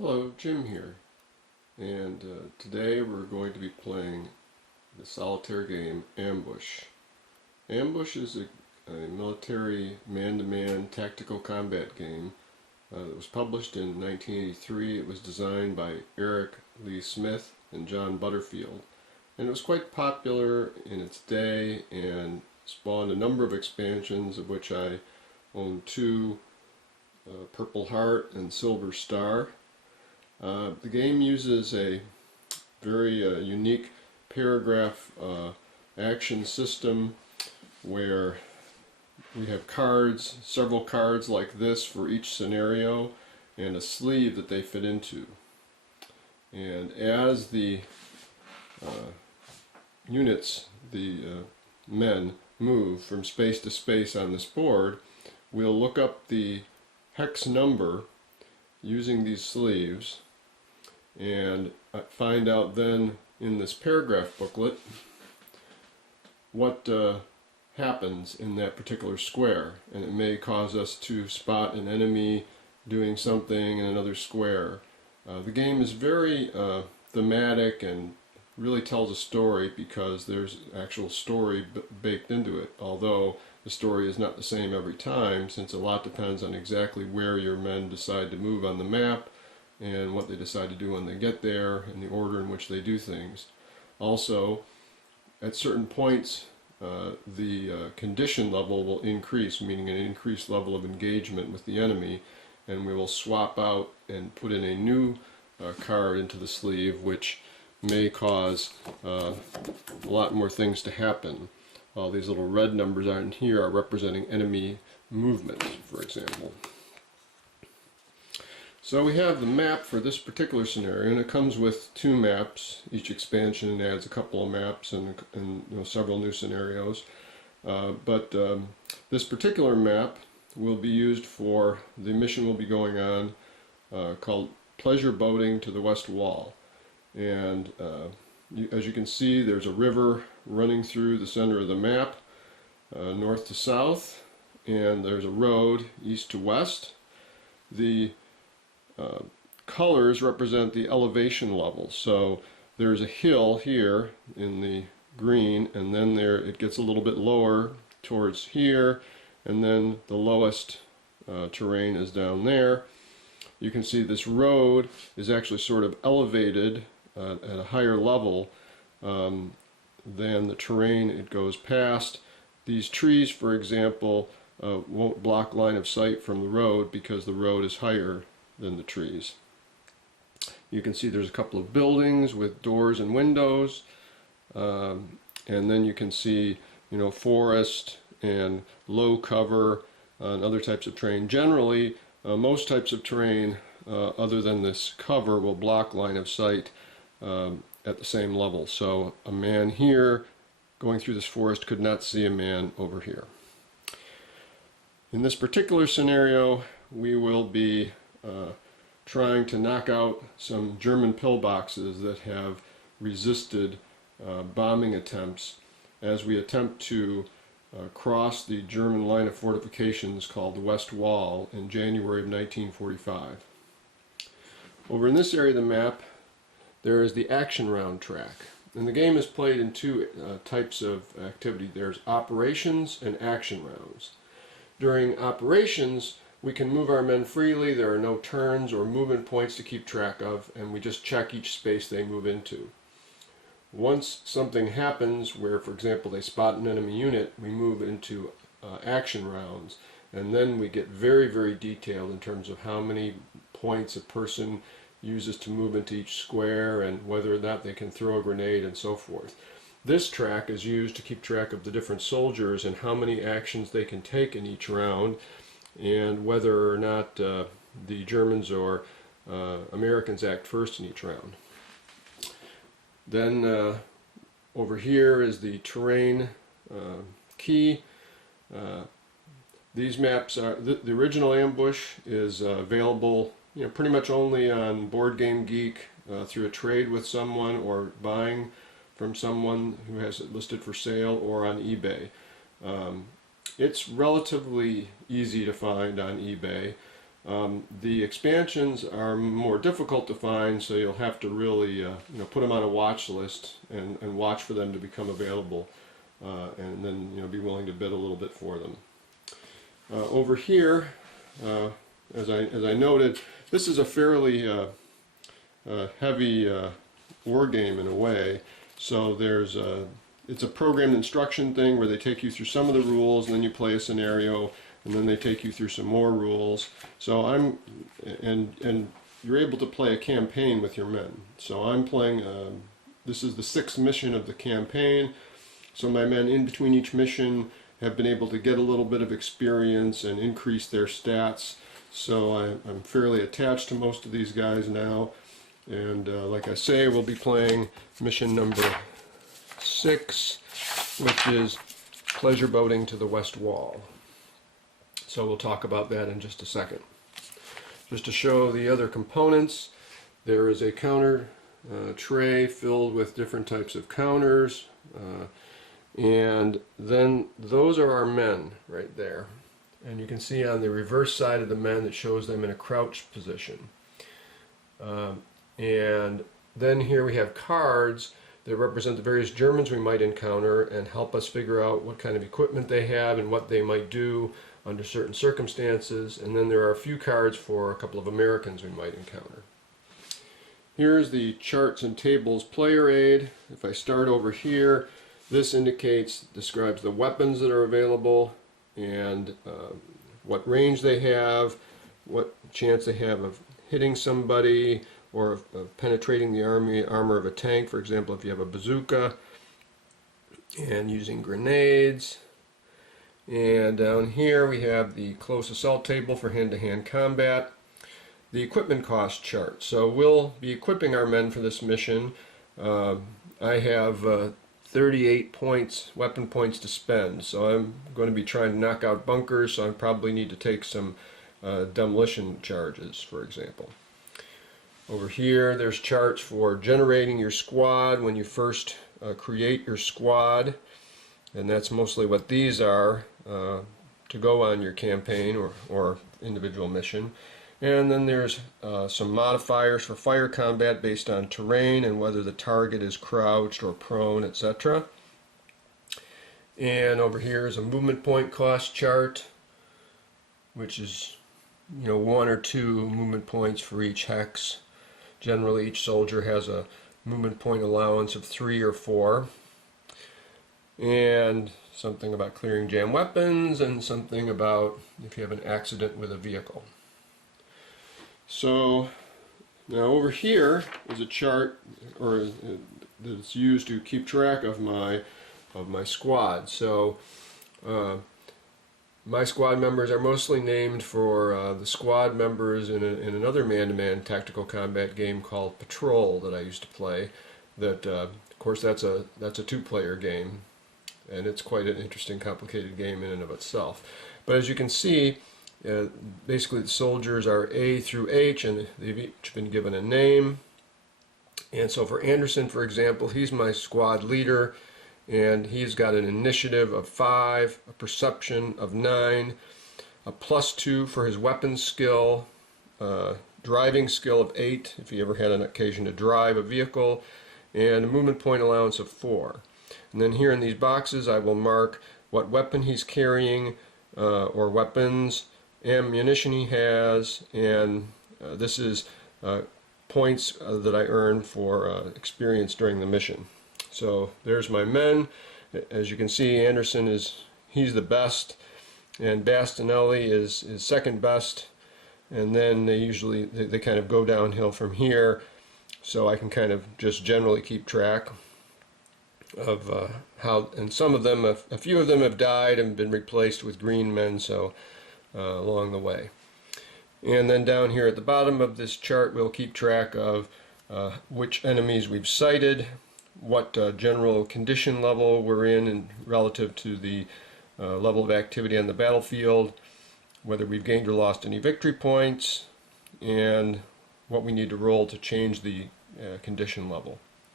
Hello, Jim here, and today we're going to be playing the solitaire game Ambush. Ambush is a military man-to-man tactical combat game that was published in 1983. It was designed by Eric Lee Smith and John Butterfield, and it was quite popular in its day and spawned a number of expansions, of which I own two, Purple Heart and Silver Star. The game uses a very unique paragraph action system where we have cards, several cards like this for each scenario, and a sleeve that they fit into. And as the units, the men, move from space to space on this board, we'll look up the hex number using these sleeves and find out then in this paragraph booklet what happens in that particular square, and it may cause us to spot an enemy doing something in another square. The game is very thematic and really tells a story because there's actual story baked into it, although the story is not the same every time, since a lot depends on exactly where your men decide to move on the map and what they decide to do when they get there and the order in which they do things. Also, at certain points the condition level will increase, meaning an increased level of engagement with the enemy, and we will swap out and put in a new card into the sleeve, which may cause a lot more things to happen. All these little red numbers on here are representing enemy movement, for example. So we have the map for this particular scenario, and it comes with two maps. Each expansion adds a couple of maps and several new scenarios. But this particular map will be used for the mission we'll be going on called Pleasure Boating to the West Wall. And as you can see, there's a river running through the center of the map, north to south, and there's a road east to west. The colors represent the elevation level. So there's a hill here in the green, and then there it gets a little bit lower towards here, and then the lowest terrain is down there. You can see this road is actually sort of elevated at a higher level than the terrain it goes past. These trees, for example, won't block line of sight from the road because the road is higher than the trees. You can see there's a couple of buildings with doors and windows, and then you can see forest and low cover and other types of terrain. Generally, most types of terrain other than this cover will block line of sight at the same level. So a man here going through this forest could not see a man over here. In this particular scenario, we will be trying to knock out some German pillboxes that have resisted bombing attempts as we attempt to cross the German line of fortifications called the West Wall in January of 1945. Over in this area of the map, there is the action round track. And the game is played in two types of activity. There's operations and action rounds. During operations, we can move our men freely. There are no turns or movement points to keep track of, and we just check each space they move into. Once something happens where, for example, they spot an enemy unit, we move into action rounds, and then we get very, very detailed in terms of how many points a person uses to move into each square and whether or not they can throw a grenade and so forth. This track is used to keep track of the different soldiers and how many actions they can take in each round, and whether or not the Germans or Americans act first in each round. Then over here is the terrain key. These maps are the original Ambush is available pretty much only on BoardGameGeek through a trade with someone or buying from someone who has it listed for sale, or on eBay. It's relatively easy to find on eBay. The expansions are more difficult to find, so you'll have to really put them on a watch list and watch for them to become available, and then be willing to bid a little bit for them. Over here, as I noted, this is a fairly heavy war game in a way. So it's a programmed instruction thing where they take you through some of the rules, and then you play a scenario, and then they take you through some more rules. So and you're able to play a campaign with your men. So I'm playing, this is the 6th mission of the campaign. So my men in between each mission have been able to get a little bit of experience and increase their stats. So I'm fairly attached to most of these guys now. And like I say, we'll be playing mission number 6, which is pleasure boating to the west wall. So we'll talk about that in just a second. Just to show the other components, there is a counter tray filled with different types of counters, and then those are our men right there. And you can see on the reverse side of the men it shows them in a crouched position. And then here we have cards that represent the various Germans we might encounter and help us figure out what kind of equipment they have and what they might do under certain circumstances. And then there are a few cards for a couple of Americans we might encounter. Here's the charts and tables player aid. If I start over here, this describes the weapons that are available and what range they have, what chance they have of hitting somebody, or of penetrating the armor of a tank, for example, if you have a bazooka, and using grenades. And down here we have the close assault table for hand-to-hand combat, the equipment cost chart. So we'll be equipping our men for this mission. I have 38 points, weapon points to spend, so I'm going to be trying to knock out bunkers, so I probably need to take some demolition charges, for example. Over here there's charts for generating your squad when you first create your squad, and that's mostly what these are to go on your campaign or individual mission. And then there's some modifiers for fire combat based on terrain and whether the target is crouched or prone, etc. And over here is a movement point cost chart, which is 1 or 2 movement points for each hex. Generally, each soldier has a movement point allowance of 3 or 4. And something about clearing jam weapons, and something about if you have an accident with a vehicle. So now over here is a chart that's used to keep track of my squad. So my squad members are mostly named for the squad members in another man-to-man tactical combat game called Patrol that I used to play. That of course that's a 2-player game, and it's quite an interesting, complicated game in and of itself. But as you can see, basically the soldiers are A through H, and they've each been given a name. And so for Anderson, for example, he's my squad leader, and he's got an initiative of 5, a perception of 9, a +2 for his weapons skill, driving skill of 8 if he ever had an occasion to drive a vehicle, and a movement point allowance of 4. And then here in these boxes I will mark what weapon he's carrying, or weapons, ammunition he has, and this is points that I earn for experience during the mission. So there's my men. As you can see, Anderson he's the best, and Bastinelli is second best, and then they kind of go downhill from here, so I can kind of just generally keep track of how, and some of them, a few of them have died and been replaced with green men, so along the way. And then down here at the bottom of this chart we'll keep track of which enemies we've sighted, what general condition level we're in relative to the level of activity on the battlefield, whether we've gained or lost any victory points, and what we need to roll to change the condition level.